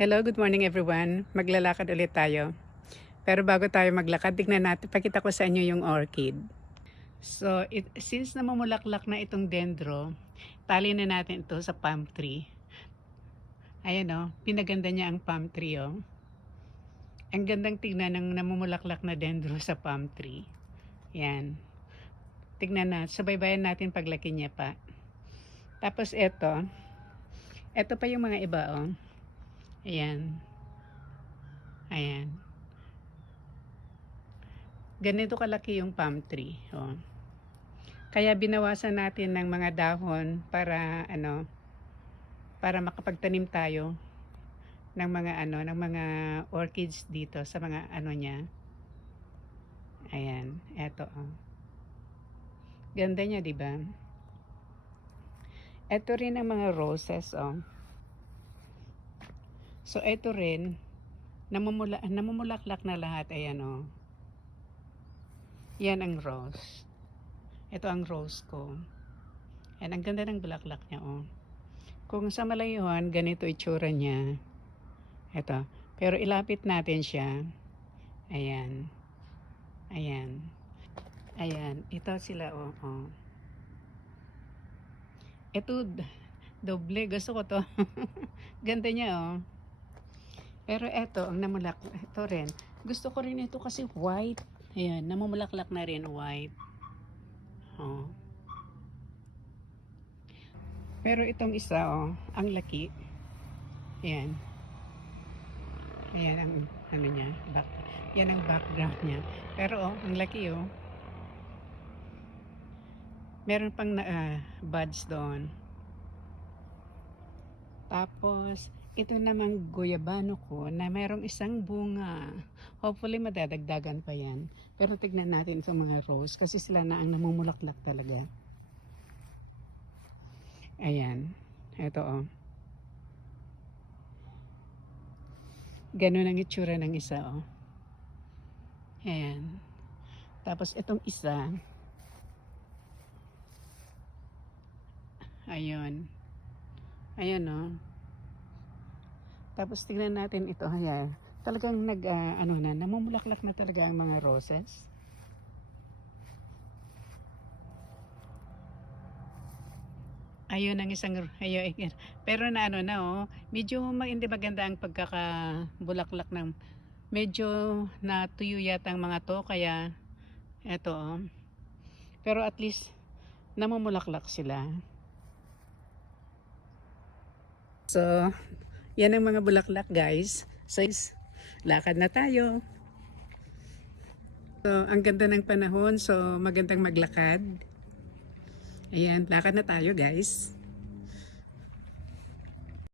Hello, good morning everyone. Maglalakad ulit tayo. Pero bago tayo maglakad, tignan natin, pakita ko sa inyo yung orchid. So, since namumulaklak na itong dendro, tali na natin ito sa palm tree. Ayan o, pinaganda niya ang palm tree o. Ang gandang tignan ng namumulaklak na dendro sa palm tree. Yan. Tignan na, subaybayan natin paglaki niya pa. Tapos ito pa yung mga iba o. Ayan. Ayan. Ganito kalaki yung palm tree. Oh. Kaya binawasan natin ng mga dahon para para makapagtanim tayo ng mga orchids dito sa mga niya. Ayan, eto oh. Ganda niya, 'di ba? Ito rin ang mga roses oh. So ito rin namumulaklak na lahat, ayan oh. Yan ang rose. Ito ang rose ko. Yan, ang ganda ng bulaklak niya, oh. Kung sa malayuan, ganito itsura niya. Ito. Pero ilapit natin siya. Ayan. Ayan. Ayan. Ito sila, oh. Oh. Ito, doble. Gusto ko to. Ganda niya, oh. Pero ito, ang namulaklak. Ito rin. Gusto ko rin ito kasi white. Ayan, namumulaklak na rin white. Oh. Pero itong isa, oh, ang laki. Ayan. Ayan ang niya, yan ang background niya. Pero oh, ang laki oh. Meron pang buds doon. Tapos, ito namang guyabano ko na merong isang bunga. Hopefully madadagdagan pa yan. Pero tignan natin itong mga rose kasi sila na ang namumulaklak talaga. Ayan. Ito oh. Ganun ang itsura ng isa oh. Ayan. Tapos itong isa. Ayun. Ayan oh. Tapos tingnan natin ito, ayan. Talagang namumulaklak na talaga ang mga roses. Ayun ang isang, ayun. Pero medyo hindi maganda ang pagkakabulaklak ng, medyo natuyo yata ang mga to, kaya eto oh. Pero at least namumulaklak sila. So, yan ang mga bulaklak guys. So, lakad na tayo. So, ang ganda ng panahon. So, magandang maglakad. Ayan, lakad na tayo guys.